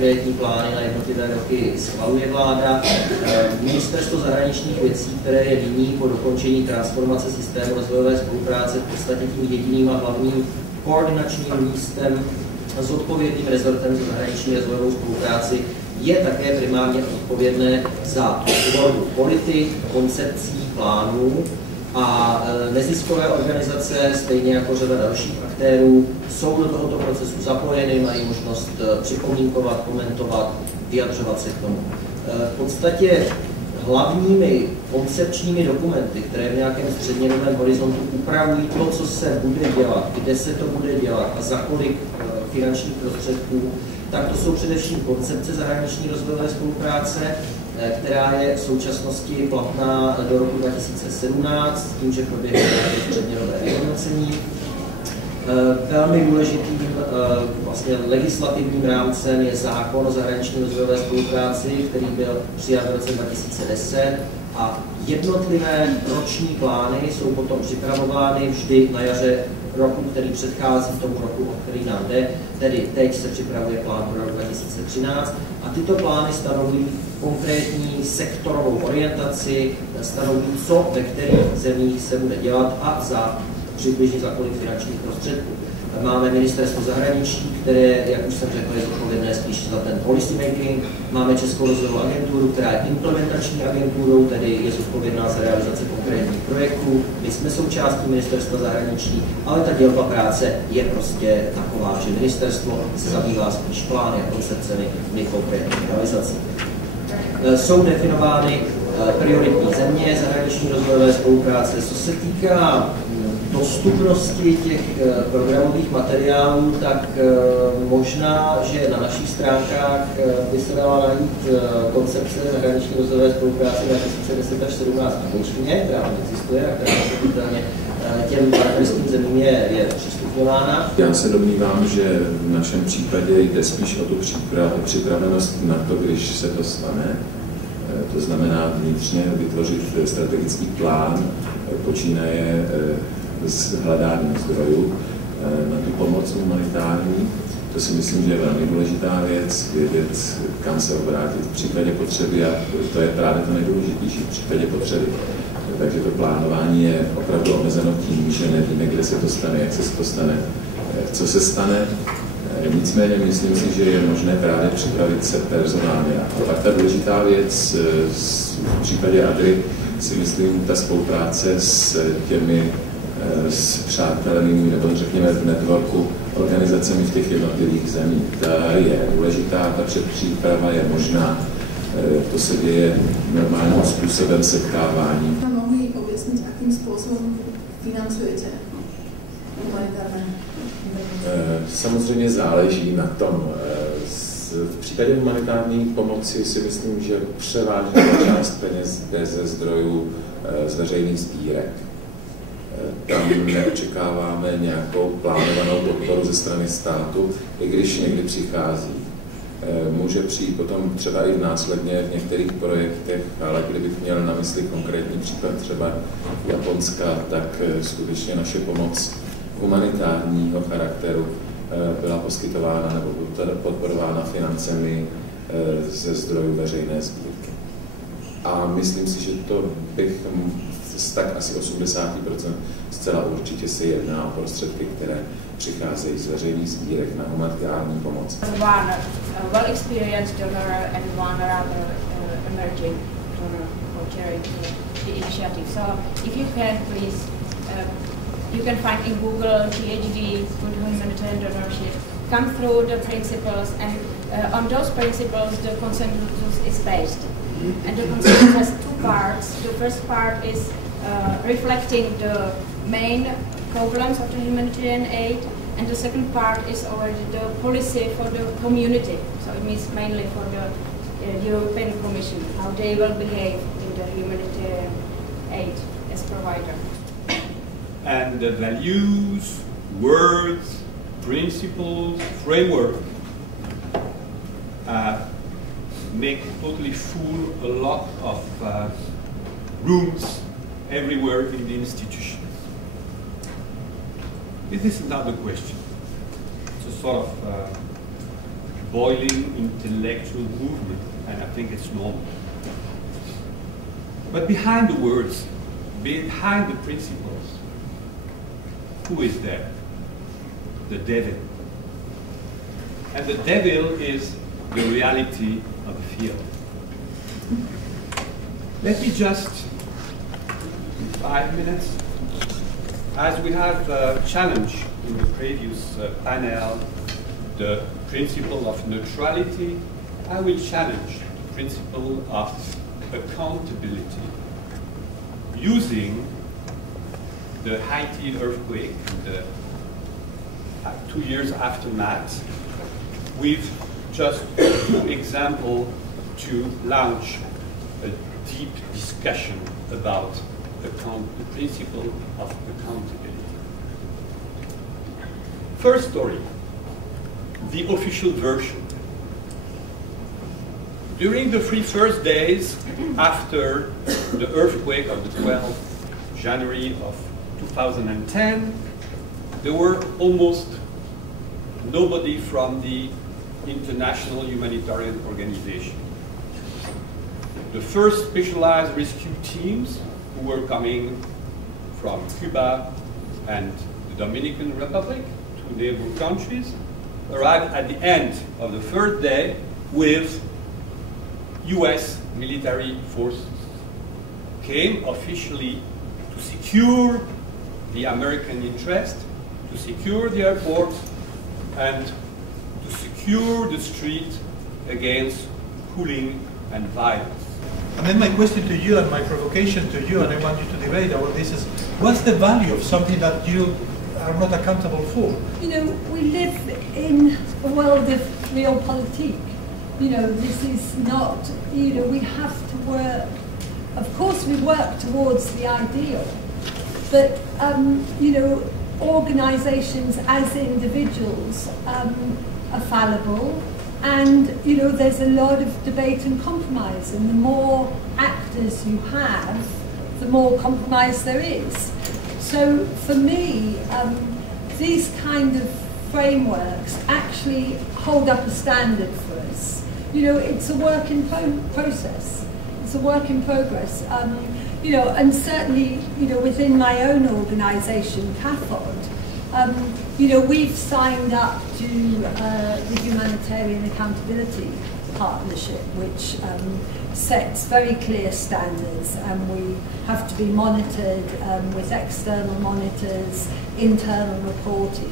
konkrétní plány na jednotlivé roky schvaluje vláda. Ministerstvo zahraničních věcí, které je nyní po dokončení transformace systému rozvojové spolupráce v podstatě tím jediným a hlavním koordinačním místem zodpovědným rezortem za zahraniční rozvojovou spolupráci, je také primárně odpovědné za tvorbu politik, koncepcí, plánů a neziskové organizace, stejně jako řada dalších aktérů, jsou do tohoto procesu zapojeny, mají možnost připomínkovat, komentovat, vyjadřovat se k tomu. V podstatě hlavními koncepčními dokumenty, které v nějakém střednědobém horizontu upravují to, co se bude dělat, kde se to bude dělat a za kolik finančních prostředků, tak to jsou především koncepce zahraniční rozvojové spolupráce, která je v současnosti platná do roku 2017, s tím, že proběhne střednědobé vyhodnocení. Velmi důležitým vlastně legislativním rámcem je zákon o zahraniční rozvojové spolupráci, který byl přijat v roce 2010 a jednotlivé roční plány jsou potom připravovány vždy na jaře roku, který předchází tomu roku, o který nám jde, tedy teď se připravuje plán pro rok 2013 a tyto plány stanovují konkrétní sektorovou orientaci, stanovují, co ve kterých zemích se bude dělat a přibližně za kolik finančních prostředků. Máme ministerstvo zahraničí, které, jak už jsem řekl, je zodpovědné spíš za ten policy making. Máme Českou rozvojovou agenturu, která je implementační agenturou, tedy je zodpovědná za realizaci konkrétních projektů. My jsme součástí ministerstva zahraničí, ale ta dělba práce je prostě taková, že ministerstvo se zabývá spíš plány a koncepcemi, my konkrétní realizací. Jsou definovány prioritní země zahraniční rozvojové spolupráce. Co se týká dostupnosti těch programových materiálů, tak možná, že na našich stránkách by se dala najít koncepce zahraniční rozvojové spolupráce 2010 až 2017 v angličtině, která existuje a která pochopitelně těm partnerským zemím je přistupňována. Já se domnívám, že v našem případě jde spíš o tu připravenost na to, když se to stane. To znamená vnitřně vytvořit strategický plán, počínaje s hledáním zdrojů na tu pomoc humanitární. To si myslím, že je velmi důležitá věc, vědět, kam se obrátit v případě potřeby a to je právě to nejdůležitější v případě potřeby. Takže to plánování je opravdu omezeno tím, že nevíme, kde se to stane, jak se to stane, co se stane. Nicméně myslím si, že je možné právě připravit se personálně. A pak ta důležitá věc v případě Adry si myslím, ta spolupráce s těmi přátelnými, nebo řekněme v networku, organizacemi v těch jednotlivých zemích. Ta je důležitá, ta předpříprava je možná, to se děje normálním způsobem setkávání. Mohli objasnit, jakým způsobem financujete humanitární? Samozřejmě záleží na tom. V případě humanitární pomoci si myslím, že převážná část peněz jde ze zdrojů z veřejných sbírek. Tam neočekáváme nějakou plánovanou podporu ze strany státu, i když někdy přichází. Může přijít potom třeba i následně v některých projektech, ale kdybych měl na mysli konkrétní příklad třeba Japonska, tak skutečně naše pomoc humanitárního charakteru byla poskytována nebo podporována financemi ze zdrojů veřejné sbírky. A myslím si, že to bych tak asi 80% zcela určitě se jedná o prostředky, které přicházejí z veřejných sbírek na humanitární pomoc. One well-experienced donor and one rather emerging donor for charity initiative. So if you can please, you can find in Google PhD, good humanitarian donorship, come through the principles and on those principles the consensus is based. And the consensus has two parts. The first part is reflecting the main problems of the humanitarian aid, and the second part is already the policy for the community. So it means mainly for the European Commission, how they will behave in the humanitarian aid as provider. And the values, words, principles, framework make totally full a lot of rooms everywhere in the institution. This is not the question. It's a sort of boiling intellectual movement, and I think it's normal. But behind the words, behind the principles, who is there? The devil. And the devil is the reality of the field. Let me just, in 5 minutes, as we have challenged in the previous panel the principle of neutrality, I will challenge the principle of accountability using the Haiti earthquake, the 2 years aftermath, with just 2 examples to launch a deep discussion about the principle of accountability. First story, the official version. During the 3 first days after the earthquake of the 12th January of 2010, there were almost nobody from the international humanitarian organization. The first specialized rescue teams who were coming from Cuba and the Dominican Republic, 2 neighboring countries, arrived at the end of the 3rd day with US military forces, came officially to secure the American interest, to secure the airport, and to secure the street against cooling and violence. And then my question to you and my provocation to you, and I want you to debate about this, is what's the value of something that you are not accountable for? You know, we live in a world of realpolitik. You know, this is not, you know, we have to work, of course we work towards the ideal, but, you know, organisations as individuals are fallible, and, you know, there's a lot of debate and compromise, and the more actors you have, the more compromise there is. So for me, these kind of frameworks actually hold up a standard for us. You know, it's a work in process. It's a work in progress. You know, and certainly, you know, within my own organisation, CAFOD, you know, we've signed up to the Humanitarian Accountability Partnership, which sets very clear standards, and we have to be monitored with external monitors, internal reporting.